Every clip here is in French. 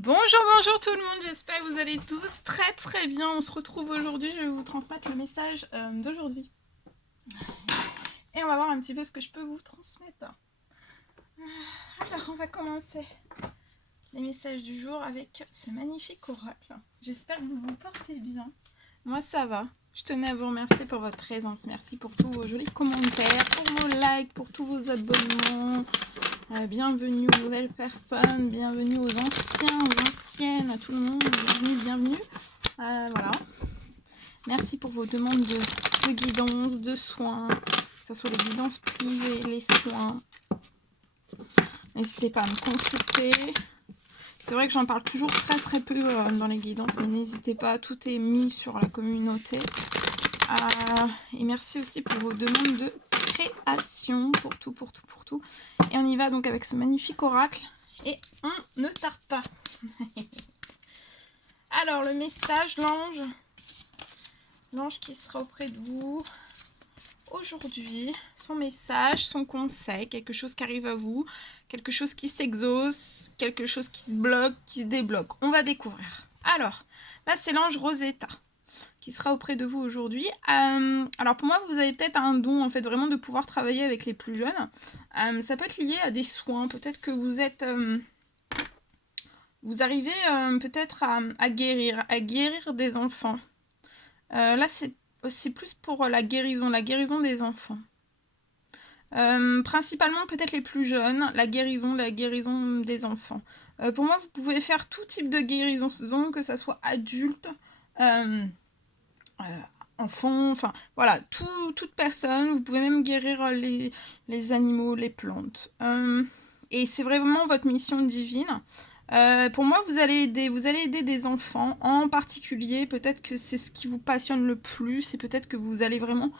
Bonjour tout le monde, j'espère que vous allez tous très bien. On se retrouve aujourd'hui, je vais vous transmettre le message d'aujourd'hui. Et on va voir un petit peu ce que je peux vous transmettre. Alors on va commencer les messages du jour avec ce magnifique oracle. J'espère que vous vous portez bien. Moi ça va. Je tenais à vous remercier pour votre présence. Merci pour tous vos jolis commentaires, pour vos likes, pour tous vos abonnements. Bienvenue aux nouvelles personnes, bienvenue aux anciens, aux anciennes, à tout le monde, bienvenue. Voilà. Merci pour vos demandes de guidance, de soins, que ce soit les guidances privées, les soins. N'hésitez pas à me consulter. C'est vrai que j'en parle toujours très peu dans les guidances, mais n'hésitez pas, tout est mis sur la communauté. Et merci aussi pour vos demandes de création, pour tout. Et on y va donc avec ce magnifique oracle. Et on ne tarde pas. Alors, le message, l'ange qui sera auprès de vous aujourd'hui, son message, son conseil, quelque chose qui arrive à vous, quelque chose qui s'exauce, quelque chose qui se bloque, qui se débloque. On va découvrir. Alors, là, c'est l'ange Rosetta qui sera auprès de vous aujourd'hui. Alors pour moi, vous avez peut-être un don, en fait, vraiment de pouvoir travailler avec les plus jeunes. Ça peut être lié à des soins. Peut-être que vous êtes... vous arrivez peut-être à guérir des enfants. Là, c'est plus pour la guérison des enfants. Principalement peut-être les plus jeunes, la guérison des enfants. Pour moi, vous pouvez faire tout type de guérison, que ça soit adulte, enfant, enfin voilà, toute personne. Vous pouvez même guérir les animaux, les plantes. Et c'est vraiment votre mission divine. Pour moi, vous allez aider des enfants en particulier. Peut-être que c'est ce qui vous passionne le plus, et peut-être que vous allez vraiment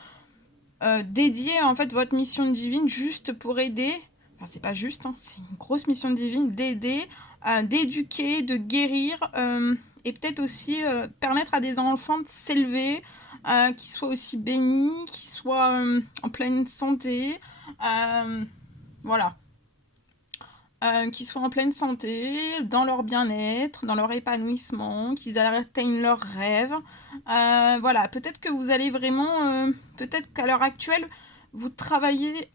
dédier en fait votre mission divine juste pour aider. Enfin, c'est pas juste, hein, c'est une grosse mission divine d'aider, d'éduquer, de guérir, et peut-être aussi permettre à des enfants de s'élever, qui soient aussi bénis, qui soient en pleine santé, voilà. Qui soient en pleine santé, dans leur bien-être, dans leur épanouissement, qu'ils atteignent leurs rêves. Voilà, peut-être que vous allez vraiment... peut-être qu'à l'heure actuelle, vous travaillez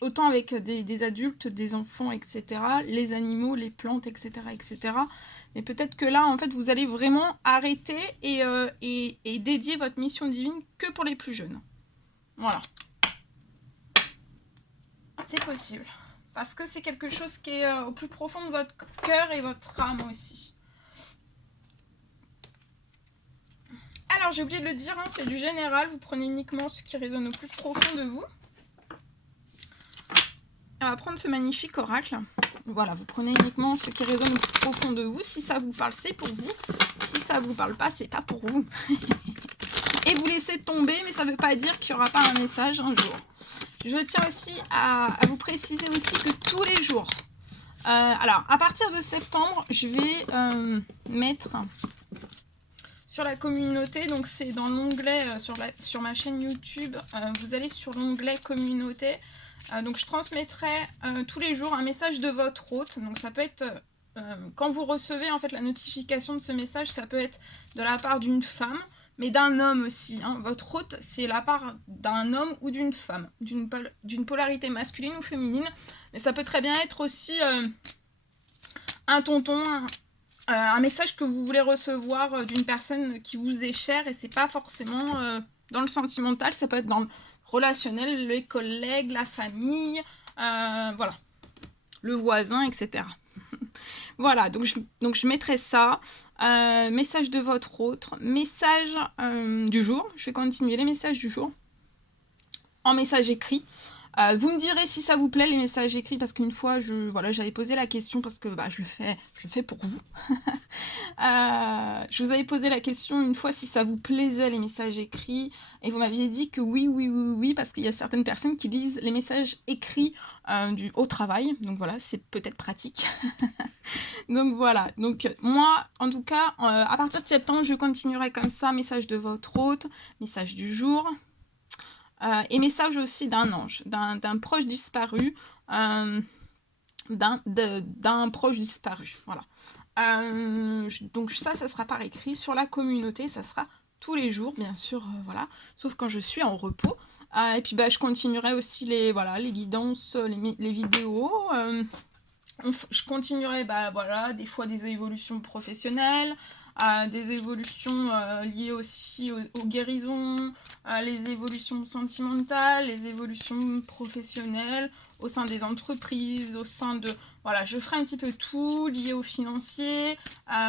autant avec des adultes, des enfants, etc., les animaux, les plantes, etc. Mais peut-être que là, en fait, vous allez vraiment arrêter et dédier votre mission divine que pour les plus jeunes. Voilà. C'est possible. Parce que c'est quelque chose qui est au plus profond de votre cœur et votre âme aussi. Alors, j'ai oublié de le dire, hein, c'est du général. Vous prenez uniquement ce qui résonne au plus profond de vous. On va prendre ce magnifique oracle. Voilà, vous prenez uniquement ce qui résonne au plus profond de vous. Si ça vous parle, c'est pour vous. Si ça vous parle pas, c'est pas pour vous. Et vous laissez tomber, mais ça ne veut pas dire qu'il n'y aura pas un message un jour. Je tiens aussi à vous préciser aussi que tous les jours, alors à partir de septembre, je vais mettre sur la communauté, donc c'est dans l'onglet sur ma chaîne YouTube, vous allez sur l'onglet communauté, donc je transmettrai tous les jours un message de votre hôte. Donc ça peut être quand vous recevez en fait la notification de ce message, ça peut être de la part d'une femme, mais d'un homme aussi, hein. Votre hôte, c'est la part d'un homme ou d'une femme, d'une polarité masculine ou féminine, mais ça peut très bien être aussi un tonton, un message que vous voulez recevoir d'une personne qui vous est chère, et c'est pas forcément dans le sentimental, ça peut être dans le relationnel, les collègues, la famille, voilà, le voisin, etc. Voilà, donc je mettrai ça, message de votre autre, message du jour. Je vais continuer les messages du jour en message écrit. Vous me direz si ça vous plaît les messages écrits, parce qu'une fois j'avais posé la question, parce que je le fais pour vous. Je vous avais posé la question une fois si ça vous plaisait les messages écrits, et vous m'aviez dit que oui, parce qu'il y a certaines personnes qui lisent les messages écrits au travail, donc voilà, c'est peut-être pratique. Donc voilà, donc moi en tout cas à partir de septembre je continuerai comme ça, message de votre hôte, message du jour, et message aussi d'un ange, d'un proche disparu, d'un proche disparu, voilà. Donc ça sera par écrit. Sur la communauté, ça sera tous les jours, bien sûr, voilà. Sauf quand je suis en repos. Et puis je continuerai aussi les guidances, les vidéos. Je continuerai voilà, des fois des évolutions professionnelles, des évolutions liées aussi aux guérisons, les évolutions sentimentales, les évolutions professionnelles au sein des entreprises, au sein de... Voilà, je ferai un petit peu tout lié au financier,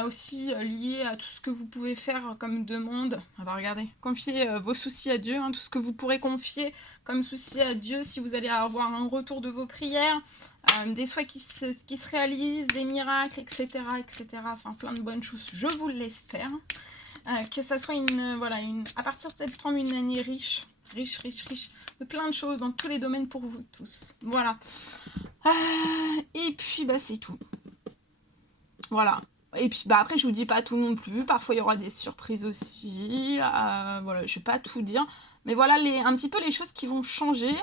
aussi lié à tout ce que vous pouvez faire comme demande. Regardez, confiez vos soucis à Dieu, hein, tout ce que vous pourrez confier comme souci à Dieu si vous allez avoir un retour de vos prières, des souhaits qui se réalisent, des miracles, etc., etc. Enfin, plein de bonnes choses, je vous l'espère. Que ça soit à partir de septembre, une année riche, de plein de choses dans tous les domaines pour vous tous. Voilà. Et puis, c'est tout. Voilà. Et puis, après, je vous dis pas tout non plus. Parfois, il y aura des surprises aussi. Voilà, je vais pas tout dire. Mais voilà, un petit peu les choses qui vont changer.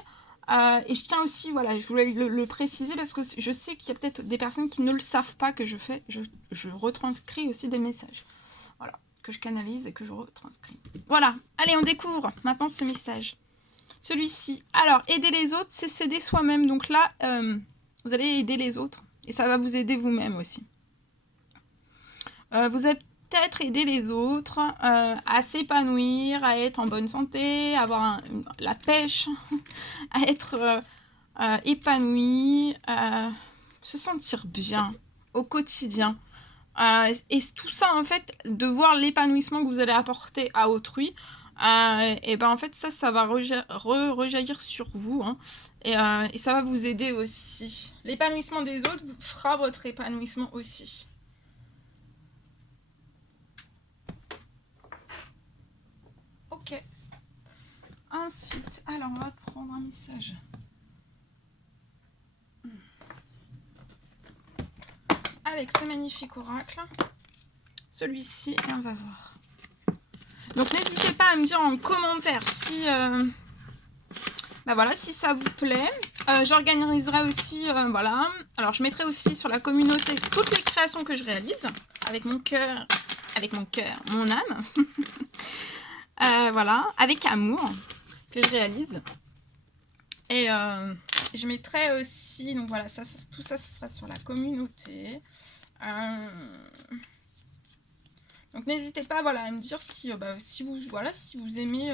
Et je tiens aussi, voilà, je voulais le préciser parce que je sais qu'il y a peut-être des personnes qui ne le savent pas que je retranscris aussi des messages. Voilà, que je canalise et que je retranscris. Voilà, allez, on découvre maintenant ce message. Celui-ci. Alors, aider les autres, c'est s'aider soi-même. Donc là, vous allez aider les autres et ça va vous aider vous-même aussi. Vous allez peut-être aider les autres à s'épanouir, à être en bonne santé, à avoir la pêche, à être épanoui, se sentir bien au quotidien. Et tout ça, en fait, de voir l'épanouissement que vous allez apporter à autrui, et en fait, ça va rejaillir sur vous, hein, et ça va vous aider aussi. L'épanouissement des autres fera votre épanouissement aussi. Ok. Ensuite, alors on va prendre un message. Avec ce magnifique oracle, celui-ci, et on va voir. Donc n'hésitez pas à me dire en commentaire si, voilà, si ça vous plaît. J'organiserai aussi, voilà. Alors je mettrai aussi sur la communauté toutes les créations que je réalise avec mon cœur, mon âme. Voilà, avec amour que je réalise. Et je mettrai aussi, donc voilà, tout ça, ce sera sur la communauté. Donc n'hésitez pas, voilà, à me dire si vous aimez,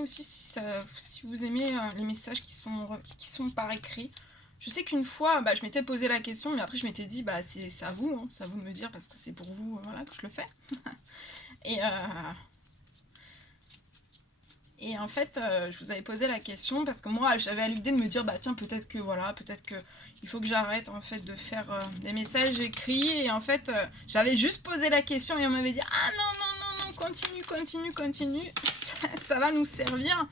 aussi, si vous aimez les messages qui sont par écrit. Je sais qu'une fois, je m'étais posé la question, mais après je m'étais dit, c'est à vous, hein, c'est à vous de me dire parce que c'est pour vous, voilà, que je le fais. Et en fait, je vous avais posé la question parce que moi, j'avais l'idée de me dire, tiens, peut-être que il faut que j'arrête en fait de faire des messages écrits. Et en fait, j'avais juste posé la question et on m'avait dit, ah non, continue, ça va nous servir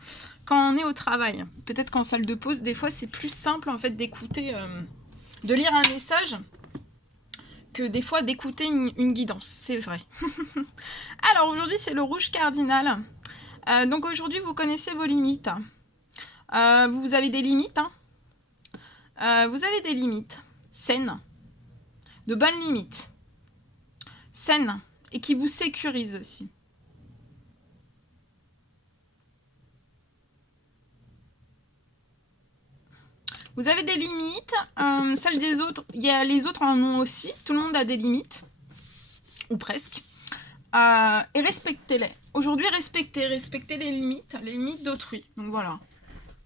quand on est au travail. Peut-être qu'en salle de pause, des fois, c'est plus simple en fait d'écouter, de lire un message que des fois d'écouter une guidance, c'est vrai. Alors aujourd'hui, c'est le rouge cardinal. Donc aujourd'hui, vous connaissez vos limites. Vous avez des limites. Vous avez des limites saines, de bonnes limites, saines, et qui vous sécurisent aussi. Vous avez des limites, celles des autres, les autres en ont aussi, tout le monde a des limites, ou presque. Et respectez-les. Aujourd'hui, respectez les limites d'autrui. Donc voilà.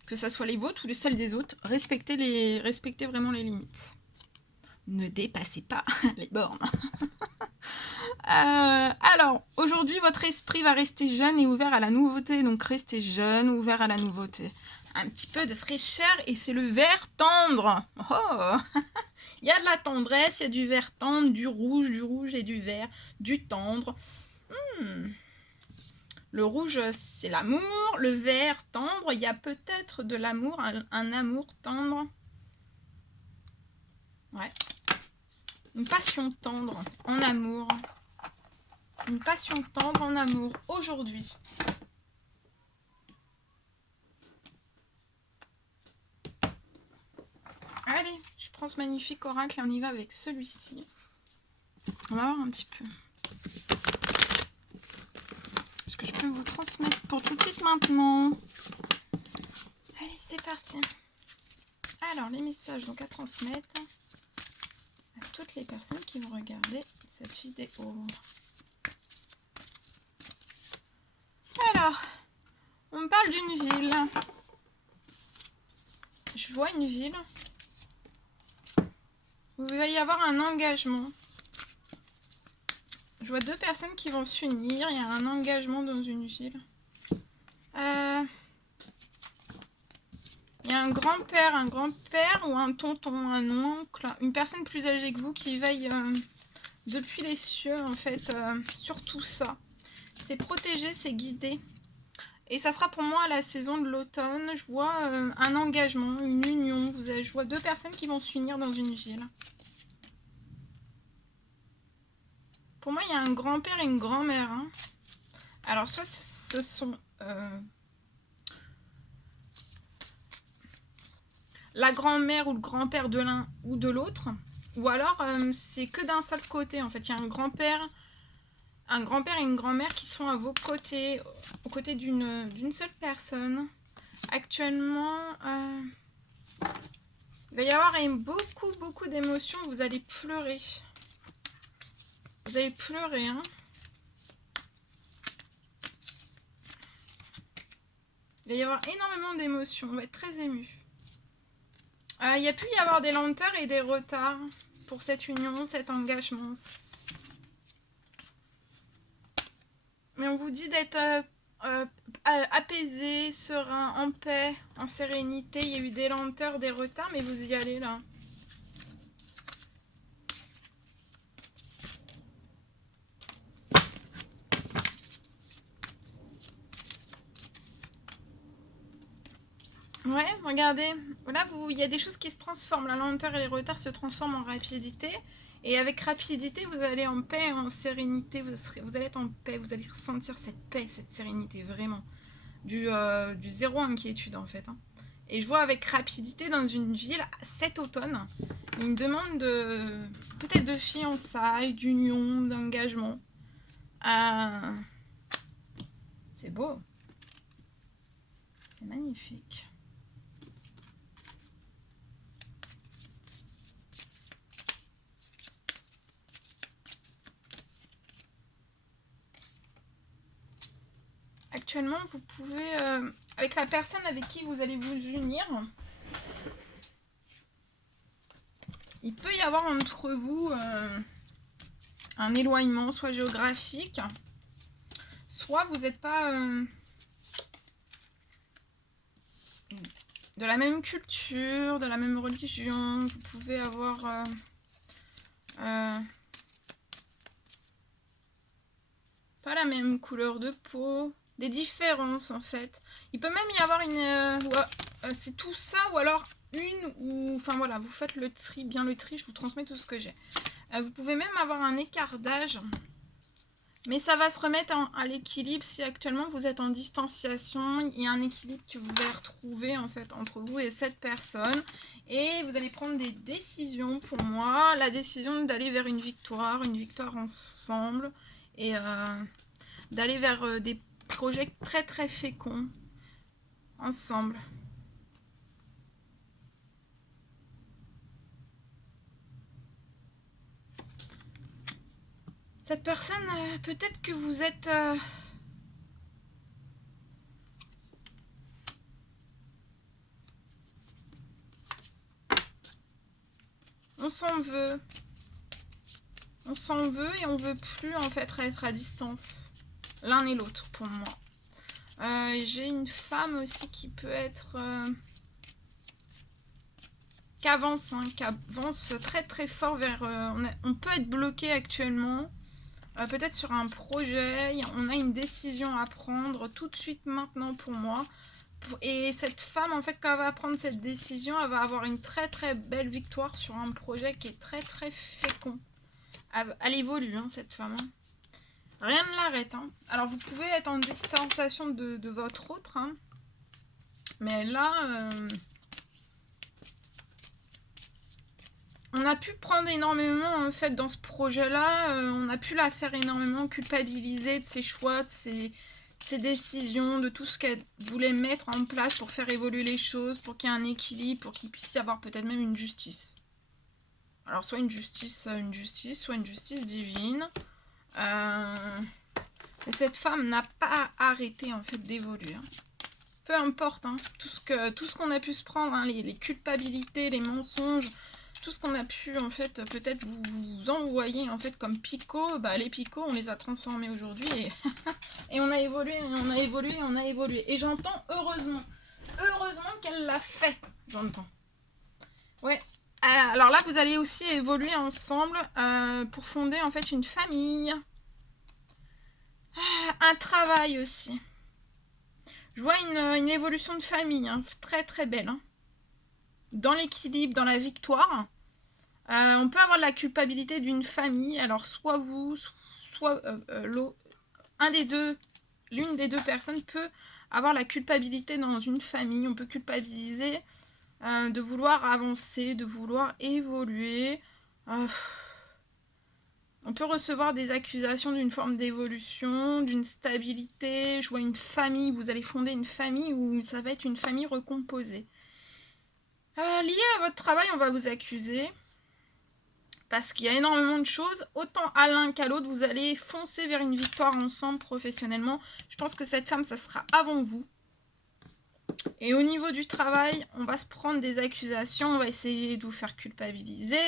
Que ça soit les vôtres ou celles des autres, respectez vraiment les limites. Ne dépassez pas les bornes. Alors, aujourd'hui, votre esprit va rester jeune et ouvert à la nouveauté. Donc, restez jeune, ouvert à la nouveauté. Un petit peu de fraîcheur et c'est le vert tendre. Oh il y a de la tendresse, il y a du vert tendre, du rouge et du vert, du tendre. Le rouge, c'est l'amour. Le vert tendre, il y a peut-être de l'amour, un amour tendre. Ouais. Une passion tendre en amour. Une passion tendre en amour aujourd'hui. Allez, je prends ce magnifique oracle et on y va avec celui-ci. On va voir un petit peu ce que je peux vous transmettre pour tout de suite maintenant. Allez, c'est parti. Alors, les messages donc à transmettre à toutes les personnes qui vont regarder cette vidéo. Alors, on me parle d'une ville. Je vois une ville où il va y avoir un engagement. Je vois deux personnes qui vont s'unir. Il y a un engagement dans une ville. Il y a un grand-père ou un tonton, un oncle, une personne plus âgée que vous qui veille depuis les cieux en fait sur tout ça. C'est protégé, c'est guidé. Et ça sera pour moi la saison de l'automne. Je vois un engagement, une union. Je vois deux personnes qui vont s'unir dans une ville. Pour moi, il y a un grand-père et une grand-mère. Hein. Alors, soit ce sont la grand-mère ou le grand-père de l'un ou de l'autre. Ou alors, c'est que d'un seul côté. En fait, il y a un grand-père et une grand-mère qui sont à vos côtés, aux côtés d'une seule personne. Actuellement, il va y avoir beaucoup d'émotions. Vous allez pleurer. Vous allez pleurer, hein. Il va y avoir énormément d'émotions. On va être très ému. Il y a pu y avoir des lenteurs et des retards pour cette union, cet engagement. Mais on vous dit d'être apaisé, serein, en paix, en sérénité. Il y a eu des lenteurs, des retards, mais vous y allez là. Ouais, regardez. Là, il y a des choses qui se transforment. La lenteur et les retards se transforment en rapidité. Et avec rapidité, vous allez en paix, en sérénité. Vous allez être en paix. Vous allez ressentir cette paix, cette sérénité, vraiment. Du zéro inquiétude, en fait. Hein. Et je vois avec rapidité dans une ville, cet automne, une demande peut-être de fiançailles, d'union, d'engagement. C'est beau. C'est magnifique. Actuellement, vous pouvez, avec la personne avec qui vous allez vous unir, il peut y avoir entre vous un éloignement, soit géographique, soit vous n'êtes pas de la même culture, de la même religion. Vous pouvez avoir pas la même couleur de peau, des différences en fait. Il peut même y avoir une... c'est tout ça ou alors une ou... Enfin voilà, vous faites le tri, bien le tri, je vous transmets tout ce que j'ai. Vous pouvez même avoir un écart d'âge. Mais ça va se remettre à l'équilibre si actuellement vous êtes en distanciation. Il y a un équilibre que vous allez retrouver en fait entre vous et cette personne. Et vous allez prendre des décisions pour moi. La décision d'aller vers une victoire ensemble. Et d'aller vers des projets très très féconds ensemble. Cette personne, peut-être que vous êtes... on s'en veut. On s'en veut et on veut plus en fait être à distance. L'un et l'autre pour moi. J'ai une femme aussi qui peut être... qui avance très très fort vers... on peut être bloqué actuellement. Peut-être sur un projet. On a une décision à prendre tout de suite maintenant pour moi. Et cette femme, en fait, quand elle va prendre cette décision, elle va avoir une très très belle victoire sur un projet qui est très très fécond. Elle évolue, hein, cette femme. Hein. Rien ne l'arrête. Hein. Alors, vous pouvez être en distanciation de votre autre. Hein. Mais là, on a pu prendre énormément, en fait, dans ce projet-là. On a pu la faire énormément culpabiliser de ses choix, de ses décisions, de tout ce qu'elle voulait mettre en place pour faire évoluer les choses, pour qu'il y ait un équilibre, pour qu'il puisse y avoir peut-être même une justice. Alors, soit une justice, soit une justice divine. Et cette femme n'a pas arrêté, en fait, d'évoluer. Hein. Peu importe, hein, tout ce qu'on a pu se prendre, hein, les culpabilités, les mensonges, tout ce qu'on a pu, en fait, peut-être vous envoyer, en fait, comme picots, bah, les picots, on les a transformés aujourd'hui et, et on a évolué, on a évolué, on a évolué. Et j'entends heureusement qu'elle l'a fait, j'entends. Ouais. Alors là, vous allez aussi évoluer ensemble pour fonder, en fait, une famille. Un travail aussi. Je vois une évolution de famille, hein, très très belle. Hein. Dans l'équilibre, dans la victoire. On peut avoir la culpabilité d'une famille. Alors soit vous, soit un des deux, l'une des deux personnes peut avoir la culpabilité dans une famille. On peut culpabiliser de vouloir avancer, de vouloir évoluer. On peut recevoir des accusations d'une forme d'évolution, d'une stabilité. Je vois une famille, vous allez fonder une famille où ça va être une famille recomposée. Lié à votre travail, on va vous accuser. Parce qu'il y a énormément de choses. Autant à l'un qu'à l'autre, vous allez foncer vers une victoire ensemble professionnellement. Je pense que cette femme, ça sera avant vous. Et au niveau du travail, on va se prendre des accusations. On va essayer de vous faire culpabiliser.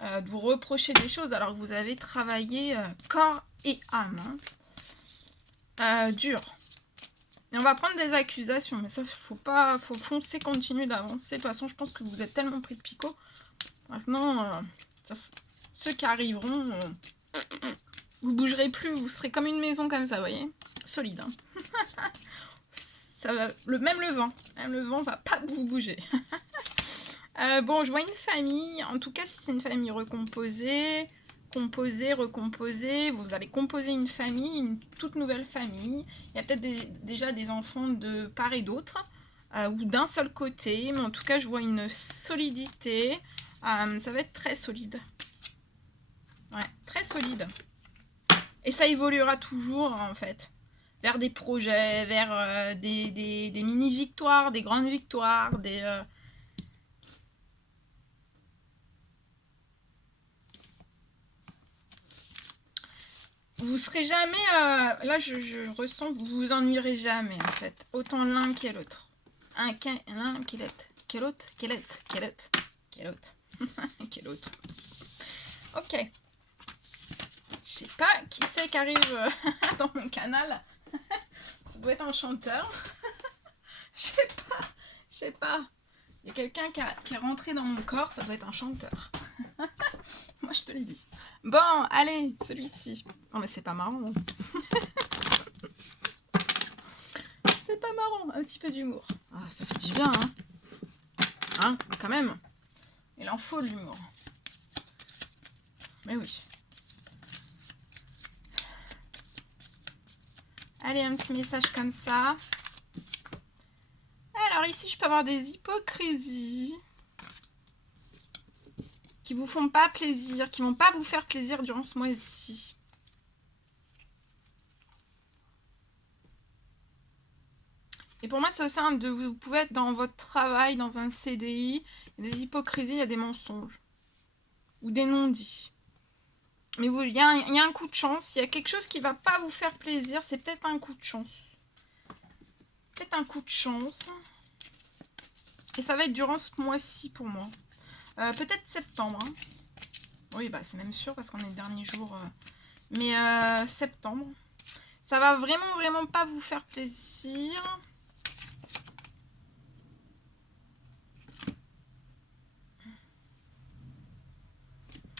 De vous reprocher des choses alors que vous avez travaillé corps et âme. Hein. Dur. Et on va prendre des accusations, mais ça, faut foncer, continuer d'avancer. De toute façon, je pense que vous êtes tellement pris de picot. Maintenant, ceux qui arriveront, vous bougerez plus, vous serez comme une maison comme ça, vous voyez. Solide. Hein. Ça va, même le vent va pas vous bouger. Bon, je vois une famille, en tout cas si c'est une famille recomposée, recomposée, vous allez composer une famille, une toute nouvelle famille. Il y a peut-être déjà des enfants de part et d'autre, ou d'un seul côté, mais en tout cas je vois une solidité, ça va être très solide. Ouais, très solide. Et ça évoluera toujours en fait, vers des projets, vers des mini-victoires, des grandes victoires, des... Vous serez jamais... là, je ressens que vous vous ennuierez jamais, en fait. Autant l'un qu'est l'autre. L'un qu'est l'autre. Quel autre. Quel autre. Ok. Je sais pas qui c'est qui arrive dans mon canal. Ça doit être un chanteur. Je sais pas. Il y a quelqu'un qui est rentré dans mon corps, ça doit être un chanteur. Moi, je te le dis. Bon, allez, celui-ci. Non, mais c'est pas marrant. C'est pas marrant, un petit peu d'humour. Ah, ça fait du bien, hein. Hein, quand même. Il en faut de l'humour. Mais oui. Allez, un petit message comme ça. Alors ici, je peux avoir des hypocrisies qui vous font pas plaisir, qui vont pas vous faire plaisir durant ce mois-ci. Et pour moi, c'est aussi simple. Vous pouvez être dans votre travail, dans un CDI, il y a des hypocrisies, il y a des mensonges. Ou des non-dits. Mais il y a un coup de chance, il y a quelque chose qui va pas vous faire plaisir, c'est peut-être un coup de chance. Peut-être un coup de chance. Et ça va être durant ce mois-ci pour moi. Peut-être septembre. Hein. Oui, bah c'est même sûr parce qu'on est le dernier jour. Mais septembre. Ça va vraiment pas vous faire plaisir.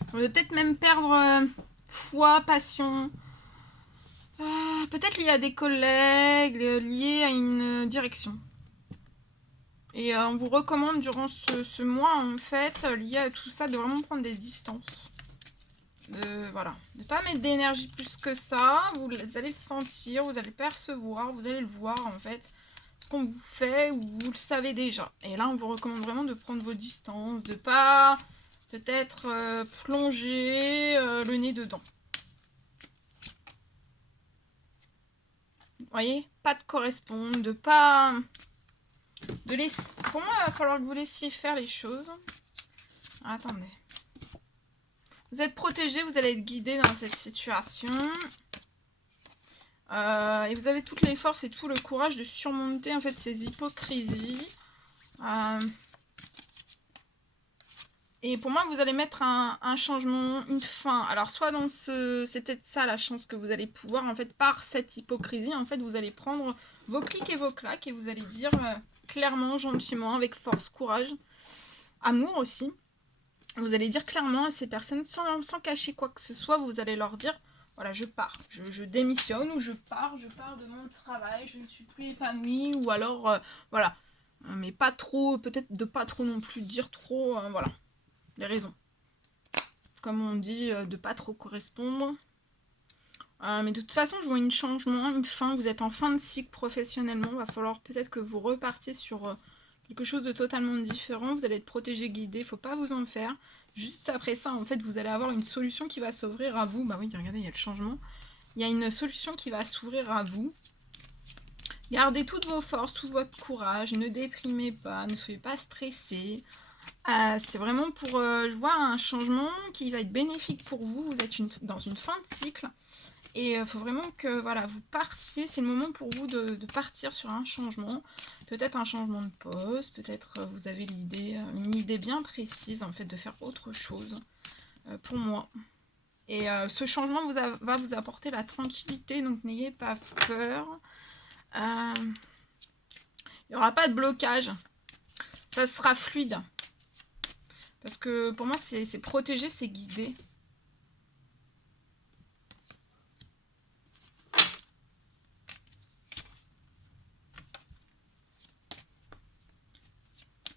Vous allez peut-être même perdre foi, passion. Peut-être lié à des collègues, lié à une direction. Et on vous recommande durant ce mois, en fait, lié à tout ça, de vraiment prendre des distances. Voilà. De ne pas mettre d'énergie plus que ça. Vous allez le sentir, vous allez le percevoir, vous allez le voir, en fait. Ce qu'on vous fait, ou vous le savez déjà. Et là, on vous recommande vraiment de prendre vos distances, de pas peut-être plonger le nez dedans. Vous voyez, pas de correspondre, de pas... de laisser... Pour moi, il va falloir que vous laissiez faire les choses. Attendez. Vous êtes protégé, vous allez être guidé dans cette situation. Et vous avez toutes les forces et tout le courage de surmonter en fait ces hypocrisies. Et pour moi, vous allez mettre un changement, une fin. Alors, soit dans ce... c'est peut-être ça la chance que vous allez pouvoir, en fait, par cette hypocrisie, en fait, vous allez prendre vos clics et vos claques et vous allez dire clairement, gentiment, avec force, courage, amour aussi. Vous allez dire clairement à ces personnes, sans cacher quoi que ce soit, vous allez leur dire, voilà, je pars, je démissionne ou je pars de mon travail, je ne suis plus épanouie, ou alors, voilà. Mais pas trop, peut-être de pas trop non plus dire trop, voilà. Les raisons. Comme on dit, de pas trop correspondre. Mais de toute façon, je vois un changement, une fin. Vous êtes en fin de cycle professionnellement. Il va falloir peut-être que vous repartiez sur quelque chose de totalement différent. Vous allez être protégé, guidé. Il ne faut pas vous en faire. Juste après ça, en fait, vous allez avoir une solution qui va s'ouvrir à vous. Bah oui, regardez, il y a le changement. Il y a une solution qui va s'ouvrir à vous. Gardez toutes vos forces, tout votre courage. Ne déprimez pas. Ne soyez pas stressés. C'est vraiment pour, je vois un changement qui va être bénéfique pour vous. Vous êtes dans une fin de cycle et il faut vraiment que voilà, vous partiez. C'est le moment pour vous de partir sur un changement. Peut-être un changement de poste, peut-être vous avez une idée bien précise en fait de faire autre chose pour moi. Et ce changement va vous apporter la tranquillité, donc n'ayez pas peur. Il n'y aura pas de blocage. Ça sera fluide. Parce que pour moi, c'est protégé, c'est guidé.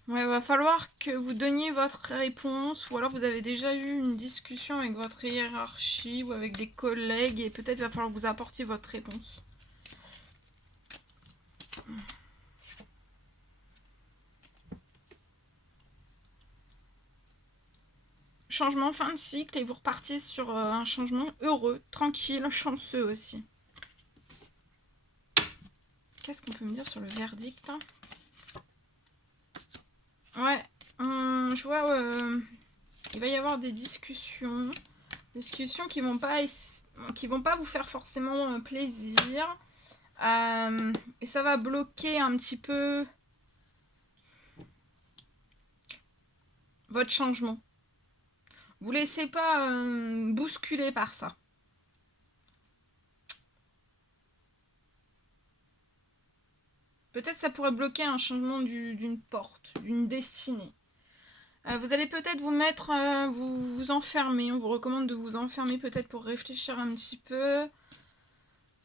Ouais, il va falloir que vous donniez votre réponse, ou alors vous avez déjà eu une discussion avec votre hiérarchie ou avec des collègues, et peut-être il va falloir que vous apportiez votre réponse. Changement fin de cycle, et vous repartiez sur un changement heureux, tranquille, chanceux aussi. Qu'est-ce qu'on peut me dire sur le verdict? Ouais, je vois, il va y avoir des discussions qui vont pas vous faire forcément plaisir, et ça va bloquer un petit peu votre changement. Vous laissez pas bousculer par ça. Peut-être ça pourrait bloquer un changement d'une porte, d'une destinée. Vous allez peut-être vous mettre, vous enfermer. On vous recommande de vous enfermer peut-être pour réfléchir un petit peu.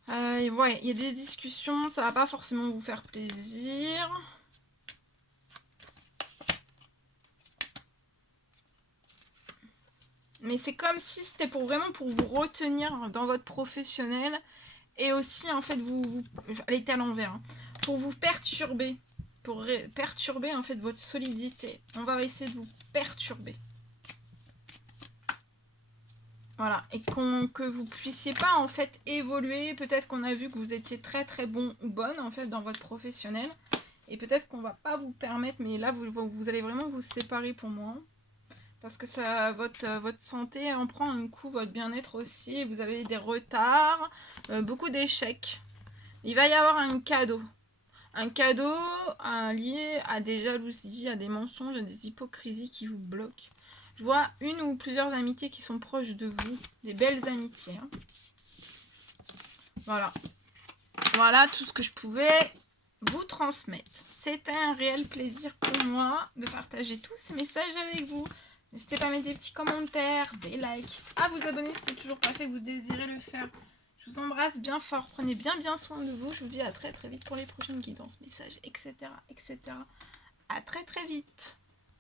Ouais, il y a des discussions, ça va pas forcément vous faire plaisir. Mais c'est comme si c'était vraiment pour vous retenir dans votre professionnel. Et aussi, en fait, elle était à l'envers. Hein, pour vous perturber. Pour perturber, en fait, votre solidité. On va essayer de vous perturber. Voilà. Et que vous puissiez pas, en fait, évoluer. Peut-être qu'on a vu que vous étiez très, très bon ou bonne, en fait, dans votre professionnel. Et peut-être qu'on va pas vous permettre. Mais là, vous allez vraiment vous séparer pour moi. Parce que ça, votre santé en prend un coup, votre bien-être aussi. Vous avez des retards, beaucoup d'échecs. Il va y avoir un cadeau. Un cadeau lié à des jalousies, à des mensonges, à des hypocrisies qui vous bloquent. Je vois une ou plusieurs amitiés qui sont proches de vous. Des belles amitiés. Hein. Voilà. Voilà tout ce que je pouvais vous transmettre. C'était un réel plaisir pour moi de partager tous ces messages avec vous. N'hésitez pas à mettre des petits commentaires, des likes, à vous abonner si c'est toujours pas fait que vous désirez le faire. Je vous embrasse bien fort, prenez bien soin de vous. Je vous dis à très vite pour les prochaines guidances, messages, etc. À très vite.